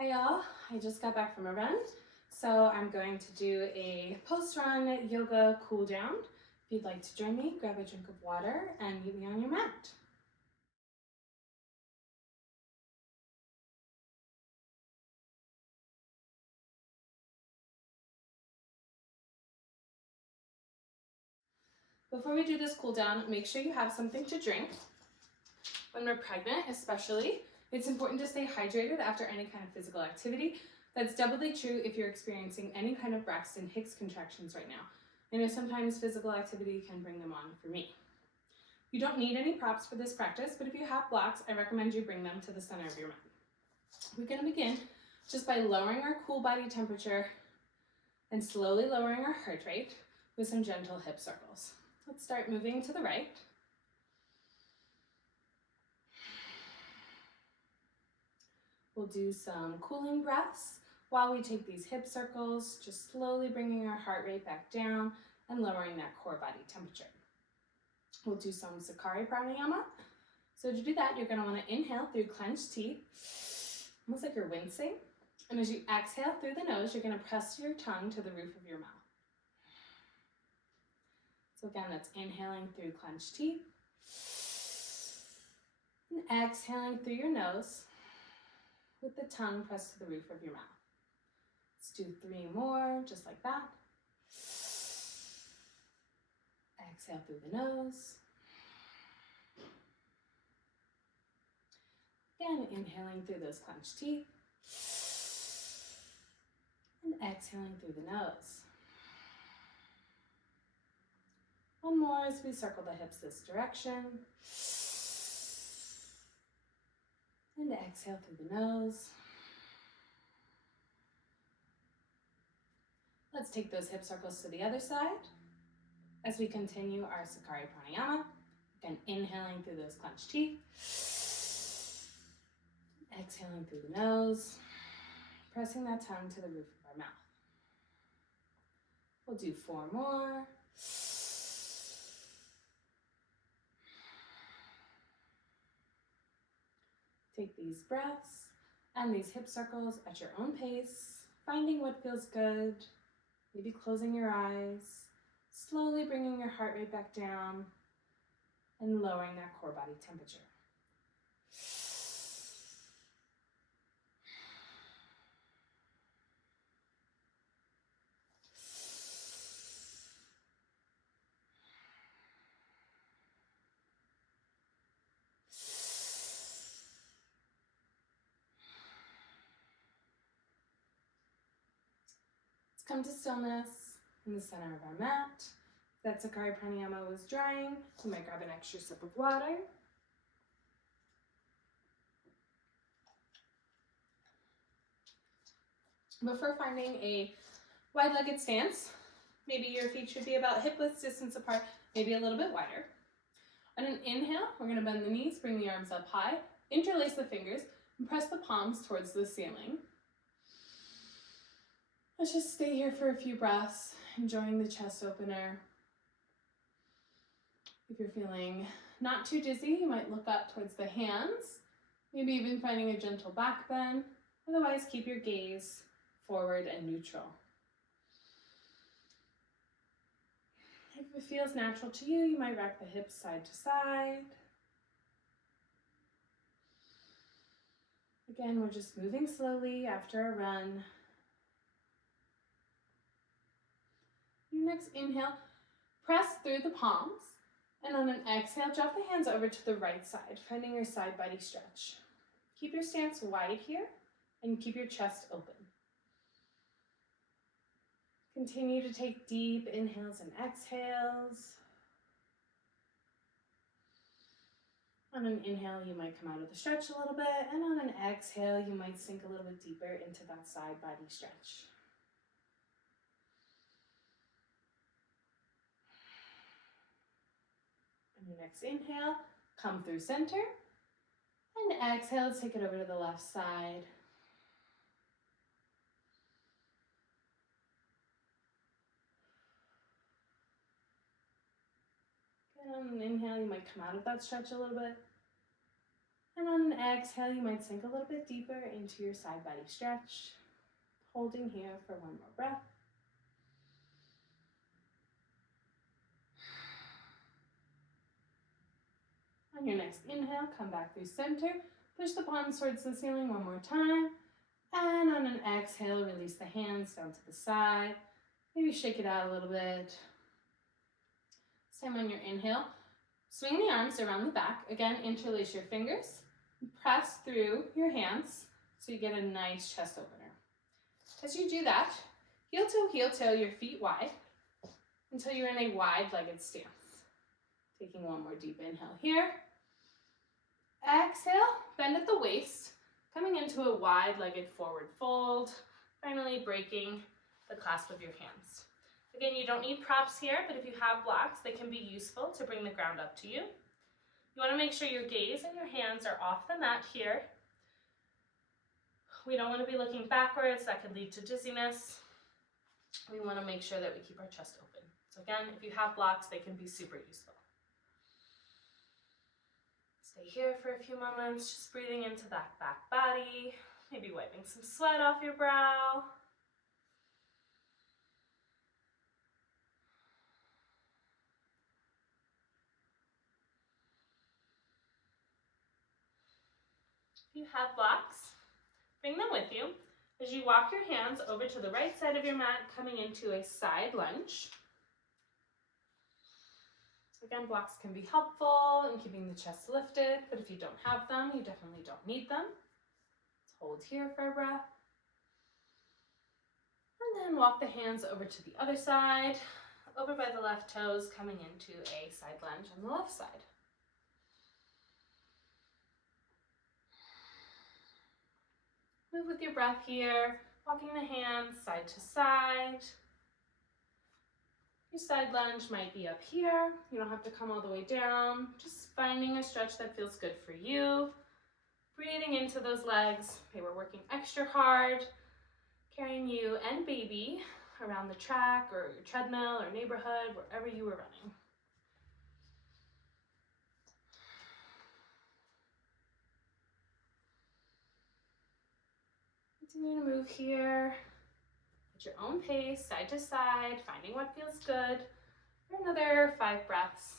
Hi y'all, I just got back from a run, so I'm going to do a post-run yoga cool down. If you'd like to join me, grab a drink of water and meet me on your mat. Before we do this cool down, make sure you have something to drink. When we're pregnant, especially, it's important to stay hydrated after any kind of physical activity. That's doubly true if you're experiencing any kind of Braxton Hicks contractions right now. I know sometimes physical activity can bring them on for me. You don't need any props for this practice, but if you have blocks, I recommend you bring them to the center of your mat. We're going to begin just by lowering our cool body temperature and slowly lowering our heart rate with some gentle hip circles. Let's start moving to the right. We'll do some cooling breaths while we take these hip circles, just slowly bringing our heart rate back down and lowering that core body temperature. We'll do some Sakari pranayama. So to do that, you're going to want to inhale through clenched teeth, almost like you're wincing. And as you exhale through the nose, you're going to press your tongue to the roof of your mouth. So again, that's inhaling through clenched teeth and exhaling through your nose with the tongue pressed to the roof of your mouth. Let's do 3 more, just like that. Exhale through the nose. Again, inhaling through those clenched teeth and exhaling through the nose. One more as we circle the hips this direction. And exhale through the nose. Let's take those hip circles to the other side as we continue our Sakari pranayama. Again, inhaling through those clenched teeth. Exhaling through the nose. Pressing that tongue to the roof of our mouth. We'll do 4 more. Take these breaths and these hip circles at your own pace, finding what feels good, maybe closing your eyes, slowly bringing your heart rate back down and lowering that core body temperature. Come to stillness in the center of our mat. If that Sakari pranayama was drying, you might grab an extra sip of water. Before finding a wide-legged stance, maybe your feet should be about hip-width distance apart, maybe a little bit wider. On an inhale, we're going to bend the knees, bring the arms up high, interlace the fingers, and press the palms towards the ceiling. Let's just stay here for a few breaths, enjoying the chest opener. If you're feeling not too dizzy, you might look up towards the hands, maybe even finding a gentle back bend. Otherwise, keep your gaze forward and neutral. If it feels natural to you, you might rock the hips side to side. Again, we're just moving slowly after a run. Your next inhale, press through the palms, and on an exhale, drop the hands over to the right side, finding your side body stretch. Keep your stance wide here, and keep your chest open. Continue to take deep inhales and exhales. On an inhale, you might come out of the stretch a little bit, and on an exhale, you might sink a little bit deeper into that side body stretch. On your next inhale, come through center, and exhale, take it over to the left side. Good. On an inhale, you might come out of that stretch a little bit, And on an exhale, you might sink a little bit deeper into your side body stretch, holding here for one more breath. On your next inhale, come back through center. Push the palms towards the ceiling one more time. And on an exhale, release the hands down to the side. Maybe shake it out a little bit. Same on your inhale. Swing the arms around the back. Again, interlace your fingers. Press through your hands so you get a nice chest opener. As you do that, heel toe, your feet wide until you're in a wide-legged stance. Taking one more deep inhale here. Exhale, bend at the waist, coming into a wide-legged forward fold, finally breaking the clasp of your hands. Again, you don't need props here, but if you have blocks, they can be useful to bring the ground up to you. You want to make sure your gaze and your hands are off the mat here. We don't want to be looking backwards. That could lead to dizziness. We want to make sure that we keep our chest open. So again, if you have blocks, they can be super useful. Stay here for a few moments, just breathing into that back body, maybe wiping some sweat off your brow. If you have blocks, bring them with you as you walk your hands over to the right side of your mat, coming into a side lunge. Again, blocks can be helpful in keeping the chest lifted, but if you don't have them, you definitely don't need them. Let's hold here for a breath. And then walk the hands over to the other side, over by the left toes, coming into a side lunge on the left side. Move with your breath here, walking the hands side to side. Your side lunge might be up here. You don't have to come all the way down. Just finding a stretch that feels good for you. Breathing into those legs. Okay, we're working extra hard, carrying you and baby around the track or your treadmill or neighborhood, wherever you were running. Continue to move here at your own pace, side to side, finding what feels good for another 5 breaths.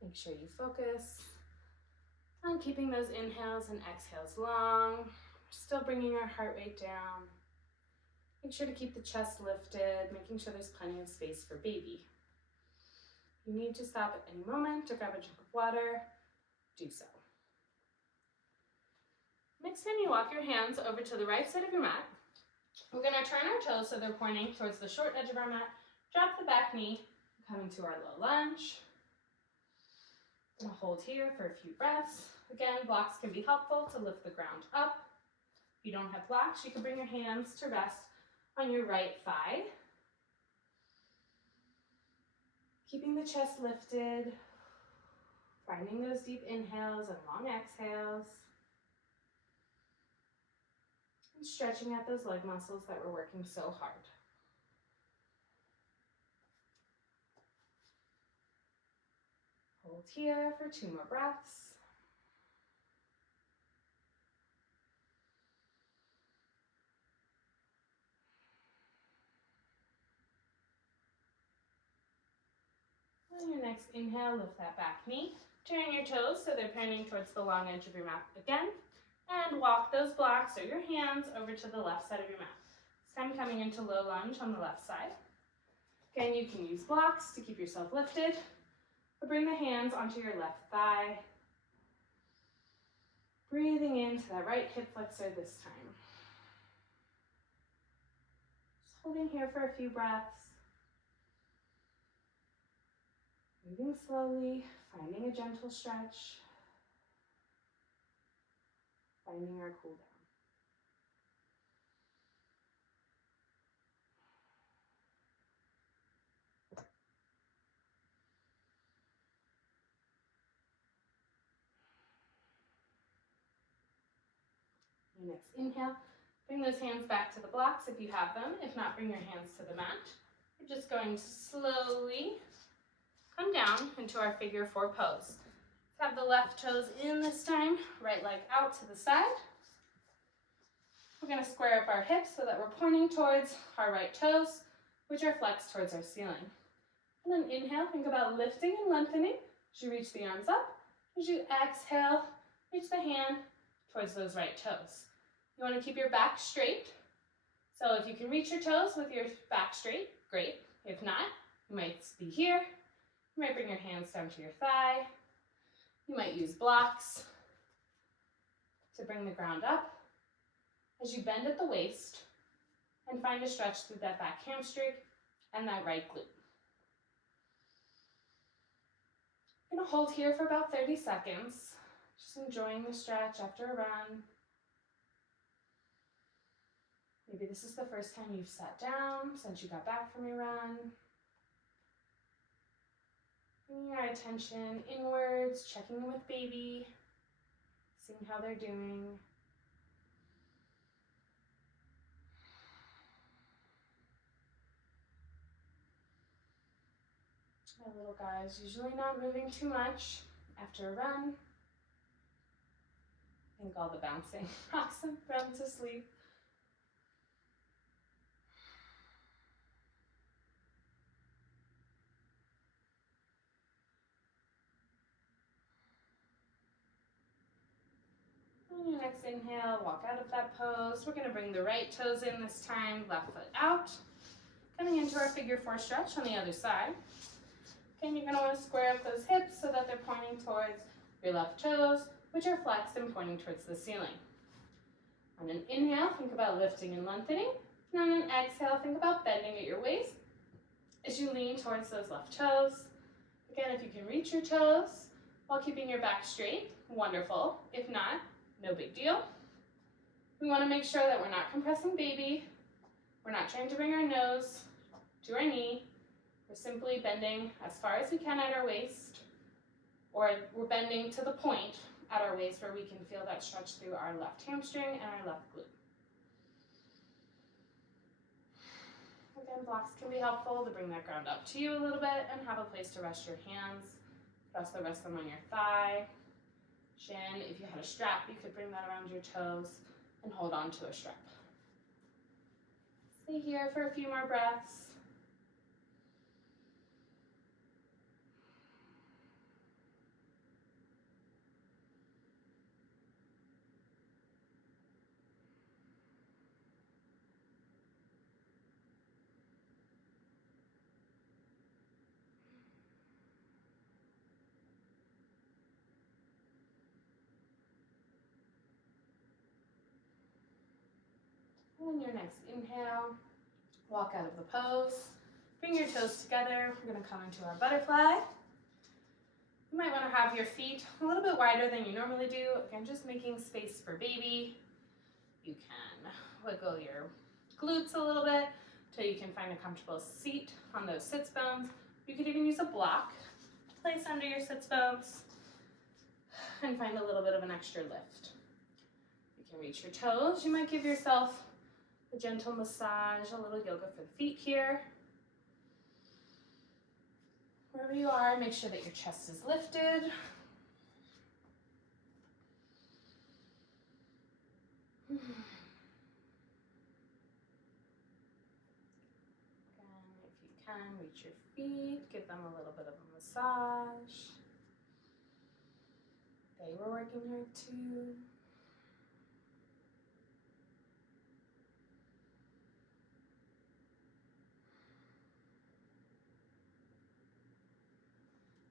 Make sure you focus on keeping those inhales and exhales long. Still bringing our heart rate down. Make sure to keep the chest lifted, making sure there's plenty of space for baby. If you need to stop at any moment to grab a drink of water, do so. Next time you walk your hands over to the right side of your mat, we're going to turn our toes so they're pointing towards the short edge of our mat. Drop the back knee, coming to our low lunge. We'll hold here for a few breaths. Again, blocks can be helpful to lift the ground up. If you don't have blocks, you can bring your hands to rest on your right thigh. Keeping the chest lifted, finding those deep inhales and long exhales. And stretching out those leg muscles that we're working so hard. Hold here for 2 more breaths. On your next inhale, lift that back knee. Turn your toes so they're pointing towards the long edge of your mat again. And walk those blocks or your hands over to the left side of your mat. This time coming into low lunge on the left side. Again, you can use blocks to keep yourself lifted, or bring the hands onto your left thigh. Breathing into that right hip flexor this time. Just holding here for a few breaths. Moving slowly, finding a gentle stretch. Finding our cool down. Your next inhale, bring those hands back to the blocks if you have them. If not, bring your hands to the mat. We're just going to slowly come down into our figure 4 pose. Have the left toes in this time, right leg out to the side. We're going to square up our hips so that we're pointing towards our right toes, which are flexed towards our ceiling. And then inhale, think about lifting and lengthening as you reach the arms up. As you exhale, reach the hand towards those right toes. You want to keep your back straight. So if you can reach your toes with your back straight, great. If not, you might be here. You might bring your hands down to your thigh. You might use blocks to bring the ground up. As you bend at the waist and find a stretch through that back hamstring and that right glute. I'm gonna hold here for about 30 seconds, just enjoying the stretch after a run. Maybe this is the first time you've sat down since you got back from your run. Bringing your attention inwards, checking in with baby, seeing how they're doing. My little guy is usually not moving too much after a run. I think all the bouncing rocks him to sleep. On your next inhale, walk out of that pose. We're going to bring the right toes in this time, left foot out. Coming into our figure 4 stretch on the other side. Again, you're going to want to square up those hips so that they're pointing towards your left toes, which are flexed and pointing towards the ceiling. On an inhale, think about lifting and lengthening. And on an exhale, think about bending at your waist as you lean towards those left toes. Again, if you can reach your toes while keeping your back straight, wonderful. If not, no big deal. We want to make sure that we're not compressing baby. We're not trying to bring our nose to our knee. We're simply bending as far as we can at our waist, or we're bending to the point at our waist where we can feel that stretch through our left hamstring and our left glute. Again, blocks can be helpful to bring that ground up to you a little bit and have a place to rest your hands. You could also rest them on your thigh, shin. If you had a strap, you could bring that around your toes and hold on to a strap. Stay here for a few more breaths. And your next inhale, walk out of the pose. Bring your toes together. We're going to come into our butterfly. You might want to have your feet a little bit wider than you normally do. Again, just making space for baby. You can wiggle your glutes a little bit until you can find a comfortable seat on those sits bones. You could even use a block to place under your sits bones and find a little bit of an extra lift. You can reach your toes. You might give yourself a gentle massage, a little yoga for the feet here. Wherever you are, make sure that your chest is lifted. Again, if you can, reach your feet, give them a little bit of a massage. They were working here too.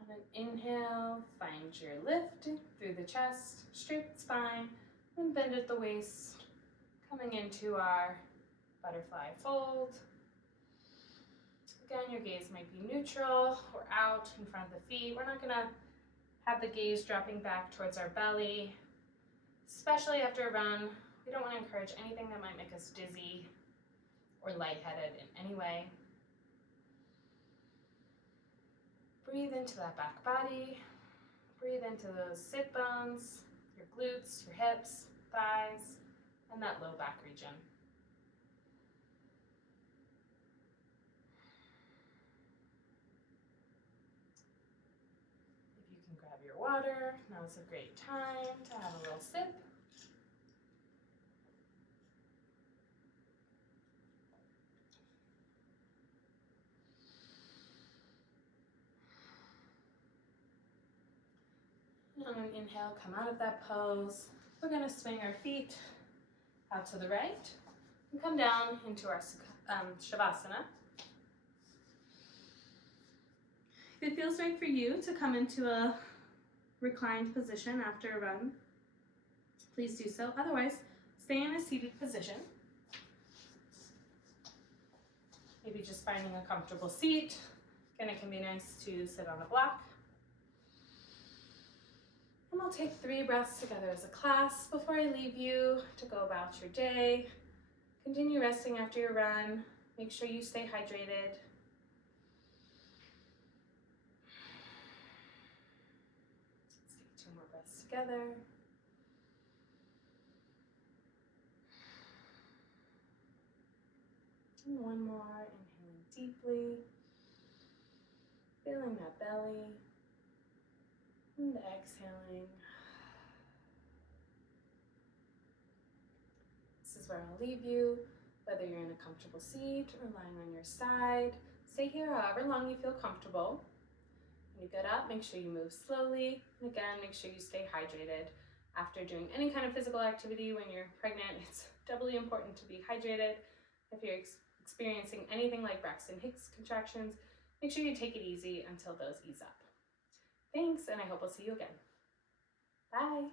On an inhale, find your lift through the chest, straight spine, and bend at the waist, coming into our butterfly fold. Again, your gaze might be neutral or out in front of the feet. We're not going to have the gaze dropping back towards our belly, especially after a run. We don't want to encourage anything that might make us dizzy or lightheaded in any way. Breathe into that back body. Breathe into those sit bones, your glutes, your hips, thighs, and that low back region. If you can grab your water, now's a great time to have a little sip. And on an inhale, come out of that pose. We're going to swing our feet out to the right and come down into our Shavasana. If it feels right for you to come into a reclined position after a run, please do so. Otherwise, stay in a seated position. Maybe just finding a comfortable seat. Again, it can be nice to sit on a block. And we'll take 3 breaths together as a class before I leave you to go about your day. Continue resting after your run. Make sure you stay hydrated. Let's take 2 more breaths together. And 1 more, inhaling deeply, feeling that belly, and exhaling. This is where I'll leave you, whether you're in a comfortable seat or lying on your side. Stay here however long you feel comfortable. When you get up, make sure you move slowly. And again, make sure you stay hydrated. After doing any kind of physical activity when you're pregnant, it's doubly important to be hydrated. If you're experiencing anything like Braxton Hicks contractions, make sure you take it easy until those ease up. Thanks, and I hope I'll see you again. Bye.